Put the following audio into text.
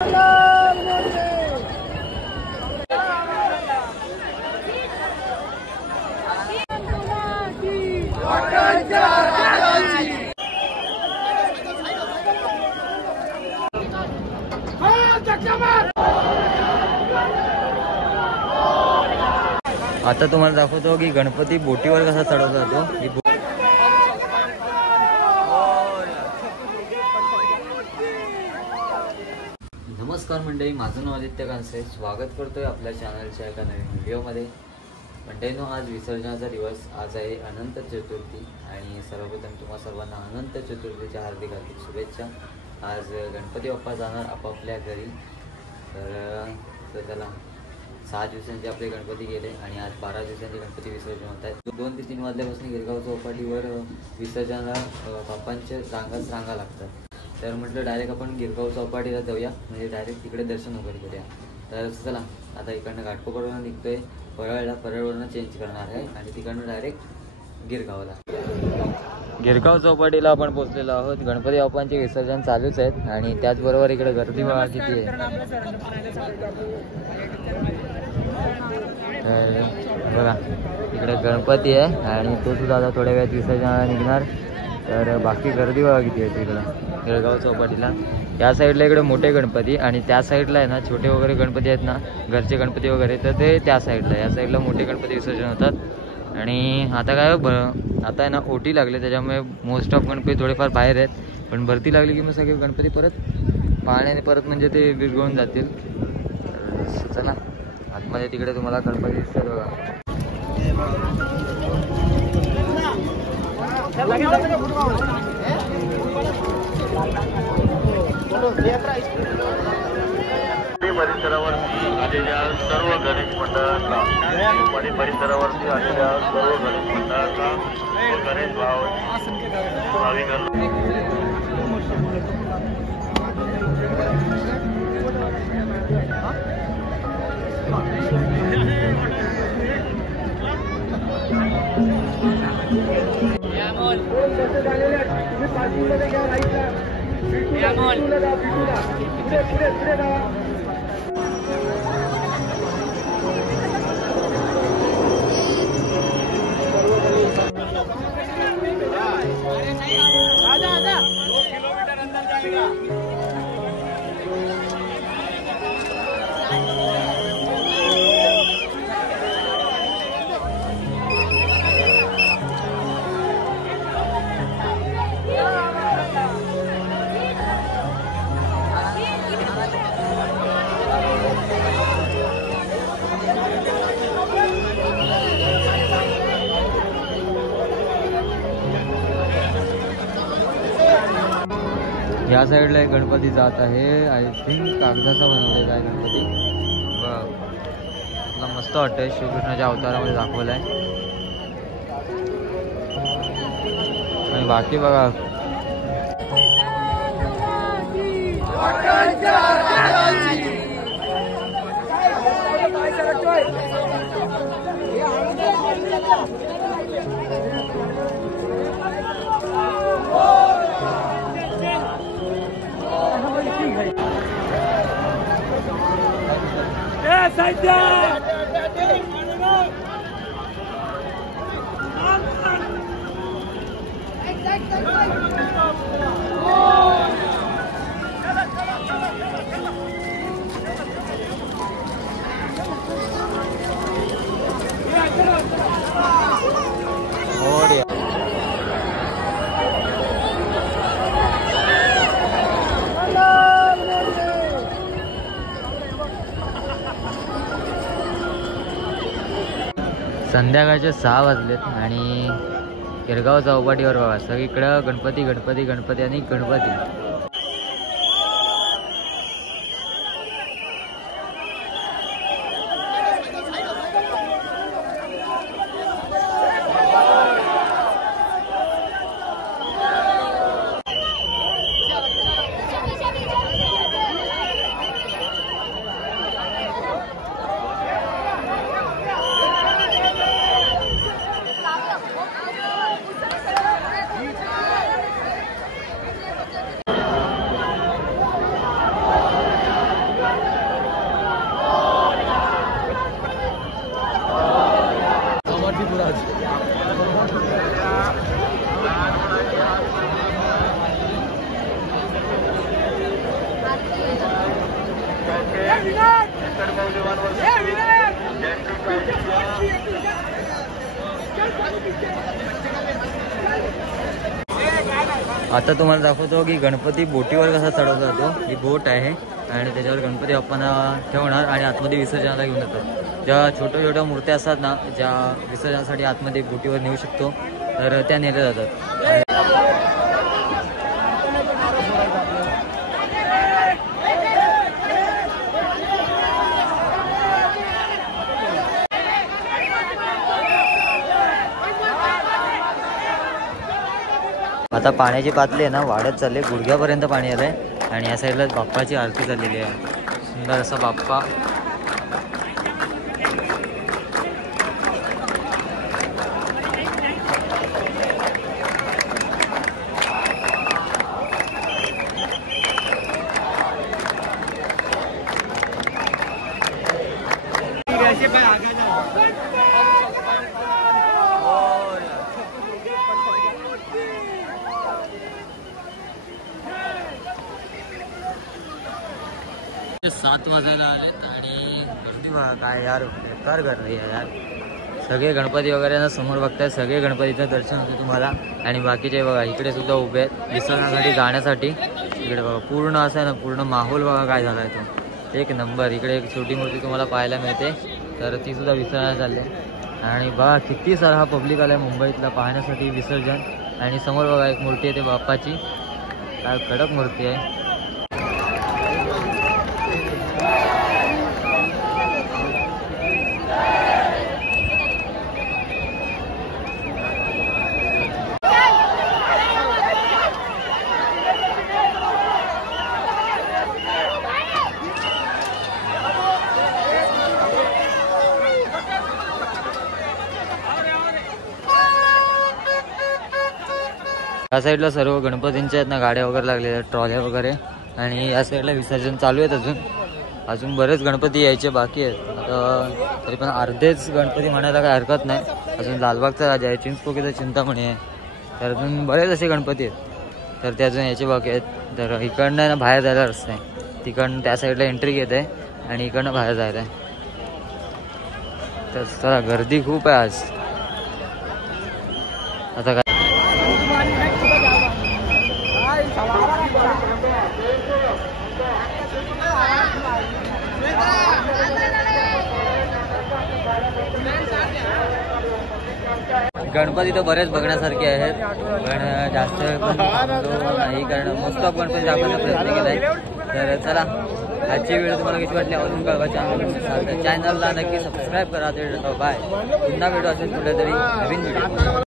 आता तुम्हाला दाखवतो की गणपती बोटीवर कसा चढवला जातो। नमस्कार मंडळी, माझं नाव आदित्य कांसे, स्वागत करतोय आपल्या चॅनलच्या एका नवीन व्हिडिओमध्ये। मंडळींनो, आज विसर्जनाचा दिवस, आज आहे अनंत चतुर्थी आणि सर्वप्रथम तुम्हा सर्वांना अनंत चतुर्थीच्या हार्दिक हार्दिक शुभेच्छा। आज गणपती बाप्पा जाणार आपापल्या घरी, तर त्याला 6 दिवसांचे आपले गणपती गेले आणि आज 12 दिवसांचे गणपती विसर्जन होत आहेत। 2 ते 3 वाजल्यापासून गिरगाव चौपाटीवर विसर्जनाला बाप्पांच्या रांगा लागतात। तर म्हटलं डायरेक्ट आपण गिरगाव चौपाटीला जाऊया, म्हणजे डायरेक्ट तिकडे दर्शन वगैरे करूया। तर चला आता इकडनं घाटकोपरवरून निघतोय परळवरून चेंज करणार आहे आणि तिकडनं डायरेक्ट गिरगावला। गिरगाव चौपाटीला आपण पोहोचलेलो आहोत। गणपती बाप्पांचे विसर्जन चालूच आहेत आणि त्याचबरोबर इकडे गर्दी बघा किती आहे। बघा इकडे गणपती आहे आणि तो सुद्धा आता थोड्या वेळात विसर्जनाला निघणार। तर बाकी गर्दी बघा किती आहे तिकडं गिरगाव चौपाटीला। या साईडला इकडे मोठे गणपती आणि त्या साईडला आहे ना छोटे वगैरे गणपती आहेत ना, घरचे गणपती वगैरे, तर ते त्या साईडला, या साईडला मोठे गणपती विसर्जन होतात। आणि आता काय आता आहे ना ओटी लागले, त्याच्यामुळे मोस्ट ऑफ गणपती थोडेफार बाहेर आहेत, पण भरती लागली की मग सगळे गणपती परत पाण्याने परत म्हणजे ते विरघळून जातील। चला आतमध्ये तिकडे तुम्हाला गणपती दिसतात बघा। परिसरावरती आलेल्या सर्व गणेश मंडळांना आणि परिसरावरती आलेल्या सर्व गणेश मंडळांना गणेश भाविकांना या साईडला एक गणपती जात आहे, आय थिंक कागदाचा बनवलेला आहे गणपती। बघ मस्त वाटतंय, श्रीकृष्णाच्या अवतारामध्ये दाखवलं आहे। आणि बाकी बघा संध्याकाळचे 6 वाजलेत आणि गिरगाव चौपाटीवर बघा सगळीकडं गणपती गणपती गणपती आणि गणपती। आता तुम्हाला दाखवतो की गणपती बोटीवर कसा चढवला जातो. ही बोट आहे आणि त्याच्यावर गणपती आपण ठेवणार आणि आतमध्ये विसर्जनाला घेऊन जातो. ज्या छोट्या छोट्या मूर्त्या असतात ना, ज्या विसर्जनासाठी आतमध्ये बोटीवर नेऊ शकतो, तर त्या नेल्या जातात. आता पाण्याची पातळी आहे ना वाढत चालली, गुडघ्यापर्यंत पाणी आलंय आणि या साईडला बाप्पाची आरती झालेली आहे. सुंदर असा बाप्पा. सात वाजायला आलेत आणि गर्दी बघा काय यार, बेकार गर्दी आहे यार. सगळे गणपती वगैरे ना समोर बघताय, सगळे गणपतीचं दर्शन होते तुम्हाला. आणि बाकीचे बघा इकडे सुद्धा उभे आहेत विसर्जनासाठी जाण्यासाठी. इकडे बघा पूर्ण असं आहे ना, पूर्ण माहोल बघा काय झाला आहे तो एक नंबर. इकडे एक छोटी मूर्ती तुम्हाला पाहायला मिळते, तर ती सुद्धा विसर्जनाला चालली. आणि बघा किती सारा हा पब्लिक आला आहे मुंबईतला पाहण्यासाठी विसर्जन. आणि समोर बघा एक मूर्ती आहे ते बाप्पाची, काय कडक मूर्ती आहे. या साईडला सर्व गणपतींच्या आहेत ना गाड्या वगैरे लागलेल्या, ट्रॉल्या वगैरे. आणि या साईडला विसर्जन चालू आहेत. अजून बरेच गणपती यायचे बाकी आहेत. आता तरी पण अर्धेच गणपती म्हणायला काही हरकत नाही. अजून लालबागचा राजा आहे, चिंचपोकीचा चिंतामणी आहे, तर अजून बरेच असे गणपती आहेत, तर ते अजून यायचे बाकी आहेत. तर इकडनं ना बाहेर जायला रस्ता आहे, तिकडनं त्या साईडला एंट्री घेत आहे आणि इकडनं बाहेर जायला आहे. तर चला गर्दी खूप आहे आज. आता काय गणपती तर बरेच बघण्यासारखे आहेत, पण जास्त पण थांबलो नाही कारण मोस्ट ऑफ गणपती दाखवण्याचा प्रयत्न केला आहे. तर चला आजची व्हिडिओ तुम्हाला कशी वाटली अजून कळवा. चॅनलला नक्की सबस्क्राईब करा. बाय. पुन्हा व्हिडिओ असेल कुठेतरी नवीन व्हिडिओ.